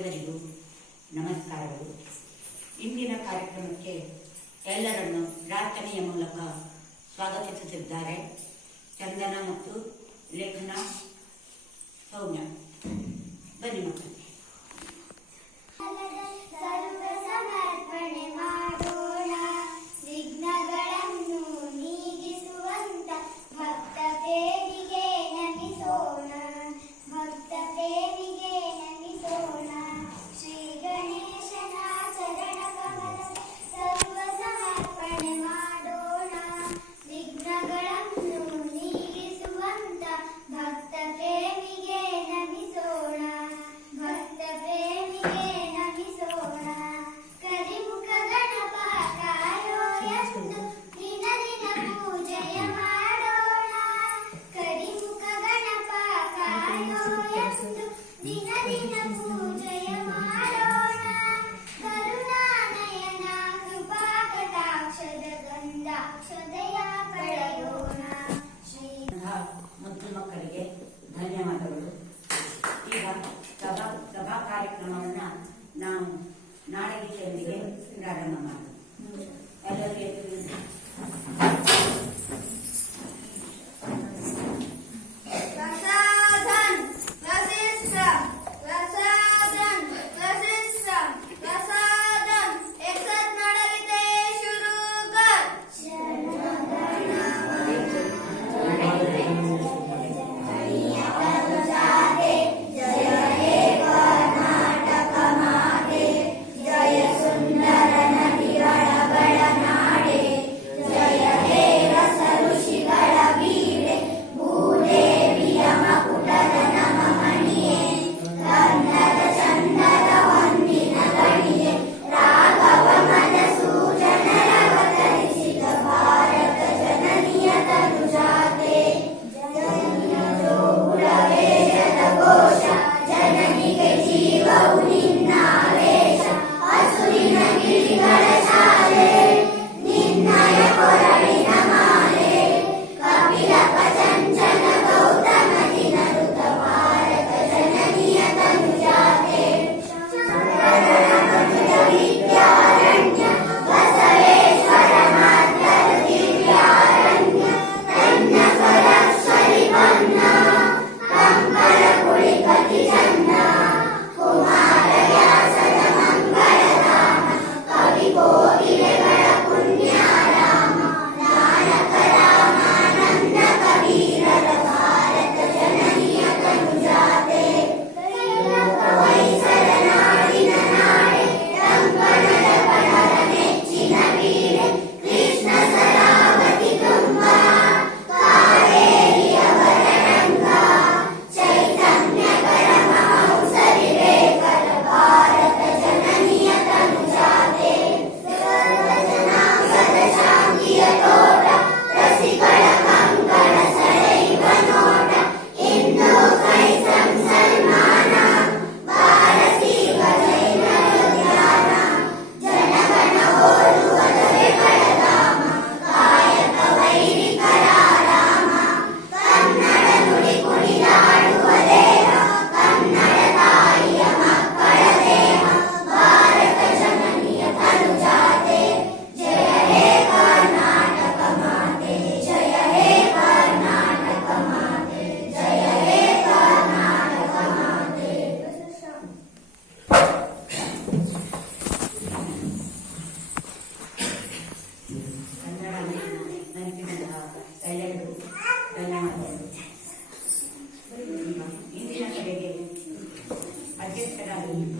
ಸರ್ವರಿಗೂ ನಮಸ್ಕಾರಗಳು. ಇಂದಿನ ಕಾರ್ಯಕ್ರಮಕ್ಕೆ ಎಲ್ಲರನ್ನು ಪ್ರಾರ್ಥನೆಯ ಮೂಲಕ ಸ್ವಾಗತಿಸುತ್ತಿದ್ದಾರೆ ಚಂದನ ಮತ್ತು ಲೇಖನ ಸೌಮ್ಯ. ಬನ್ನಿ ಮಕ್ಕಳು. ಮಕ್ಕಳಿಗೆ ಧನ್ಯವಾದಗಳು. ಈಗ ಸಭಾ ಕಾರ್ಯಕ್ರಮವನ್ನು ನಾವು ನಾಡಗೀತೆಯೊಂದಿಗೆ ಪ್ರಾರಂಭ ಮಾಡೋಣ. ಎಲ್ಲರಿಗೆ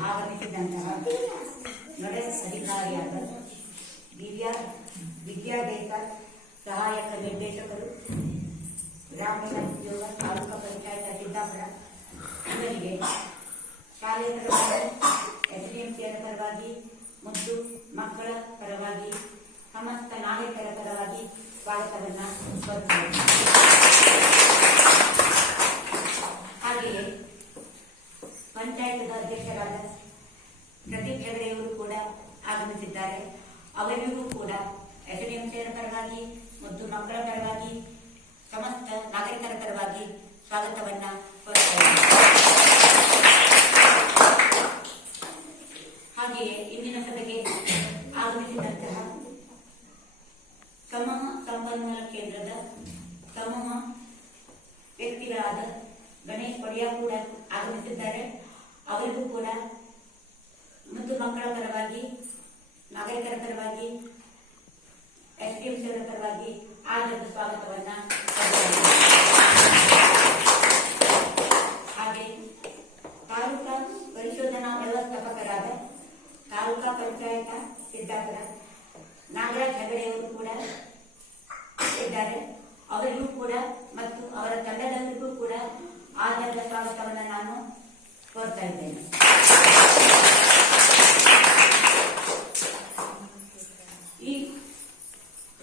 ಆಗಮಿಸಿದಂತಹ ನಡೆ ಅಧಿಕಾರಿಯಾದ ವಿದ್ಯಾಭ್ಯಾಸ ಸಹಾಯಕ ನಿರ್ದೇಶಕರು ಗ್ರಾಮೀಣ ಉದ್ಯೋಗ ತಾಲೂಕಾ ಪಂಚಾಯತ್ ಸಿದ್ದಾಪುರ ಇವರಿಗೆ ಶಾಲೆಯ ಪರವಾಗಿ ಎಸ್ಡಿಎಂಸಿಯ ಪರವಾಗಿ ಮತ್ತು ಮಕ್ಕಳ ಪರವಾಗಿ ಸಮಸ್ತ ನಾಗರಿಕರ ಪರವಾಗಿ ಸ್ವಾಗತವನ್ನು ಕೋರುತ್ತೇವೆ. ಹಾಗೆಯೇ ಪಂಚಾಯತ್ ಅಧ್ಯಕ್ಷರಾದ ಪ್ರದೀಪ್ ಹೆಗಡೆಯವರು ಕೂಡ ಆಗಮಿಸಿದ್ದಾರೆ. ಅವರಿಗೂ ಕೂಡ ಎಸ್ಡಿಎಂಸಿಯ ಪರವಾಗಿ ಮತ್ತು ಮಕ್ಕಳ ಪರವಾಗಿ ಸಮಸ್ತ ನಾಗರಿಕರ ಪರವಾಗಿ ಸ್ವಾಗತವನ್ನ ಕೋರುತ್ತೇವೆ. ಹಾಗೆಯೇ ಇಂದಿನ ಸಭೆಗೆ ಆಗಮಿಸಿದಂತಹ ಸಮೂಹ ಸಂಪನ್ಮೂಲ ಕೇಂದ್ರದ ಸಮೂಹ ವ್ಯಕ್ತಿಗಳಾದ ಗಣೇಶ್ ಒಡೆಯ ಕೂಡ ಆಗಮಿಸಿದ್ದಾರೆ. ಅವರಿಗೂ ಕೂಡ ಮುದ್ದು ಮಕ್ಕಳ ಪರವಾಗಿ, ನಾಗರಿಕರ ಪರವಾಗಿ, ಎಸ್ಡಿಎಂಸಿಯವರ ಪರವಾಗಿ ಆದರದ ಸ್ವಾಗತವನ್ನ ಹಾಗೆ ತಾಲೂಕಾ ಪರಿಶೋಧನಾ ವ್ಯವಸ್ಥಾಪಕರಾದ ತಾಲೂಕಾ ಪಂಚಾಯತ ಸಿದ್ದಾಪುರ ನಾಗರಾಜ್ ಹೆಗಡೆಯವರು ಕೂಡ ಇದ್ದಾರೆ. ಅವರಿಗೂ ಕೂಡ ಮತ್ತು ಅವರ ತಂಡದವರಿಗೂ ಕೂಡ ಆದರದ ಸ್ವಾಗತವನ್ನು ನಾನು ಕೋರ್ತಾ ಇದ್ದೇನೆ.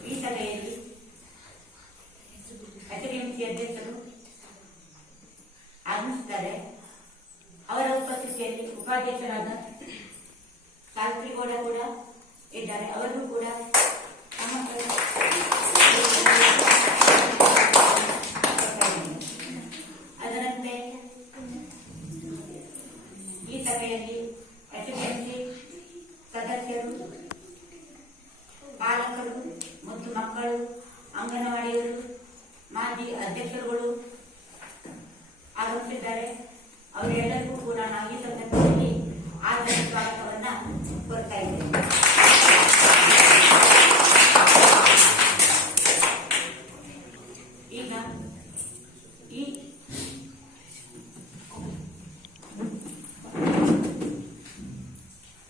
ಈ ಸಭೆಯಲ್ಲಿ ಎಸ್ಡಿಎಂಸಿ ಅಧ್ಯಕ್ಷರು ಆಗಮಿಸಿದ್ದಾರೆ. ಅವರ ಉಪಸ್ಥಿತಿಯಲ್ಲಿ ಉಪಾಧ್ಯಕ್ಷರಾದ ಶಾಸ್ತ್ರಿಗೌಡ ಕೂಡ ಇದ್ದಾರೆ. ಅವರಿಗೂ ಕೂಡ ಅದರಂತೆ ಈ ಸಭೆಯಲ್ಲಿ ಎಸ್ಡಿಎಂಸಿ ಸದಸ್ಯರು, ಪಾಲಕರು, ಮುದ್ದು ಮಕ್ಕಳು, ಅಂಗನವಾಡಿಯವರು, ಮಾಜಿ ಅಧ್ಯಕ್ಷರುಗಳು ಆಗಮಿಸಿದ್ದಾರೆ. ಅವರೆಲ್ಲರಿಗೂ ಕೂಡ ನಾವು ಈ ಸಂದರ್ಭದಲ್ಲಿ ಆದರದ ಸ್ವಾಗತವನ್ನ ಕೋರ್ತಾ ಇದ್ದೇವೆ. ಈಗ ಈ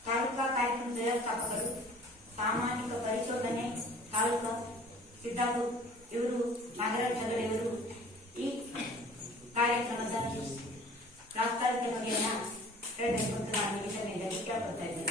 ತಾಲೂಕಾ ಕಾರ್ಯಕ್ರಮ ವ್ಯವಸ್ಥಾಪಕರು, ಸಾಮಾಜಿಕ ಪರಿಶೋಧನೆ ತಾಲೂಕಾ ಸಿದ್ದಾಪುರ ಇವರು ನಾಗರಾಜ್ ಹೆಗಡೆಯವರು ಈ ಕಾರ್ಯಕ್ರಮದ ಪ್ರಾಸ್ತಾವಿಕ ಬಗೆಯನ್ನ ಹೇಳಬೇಕು ಅಂತ ನಾನು ಈ ಸಮಯದಲ್ಲಿ ಕೇಳ್ಕೊಳ್ತಾ ಇದ್ದೇನೆ.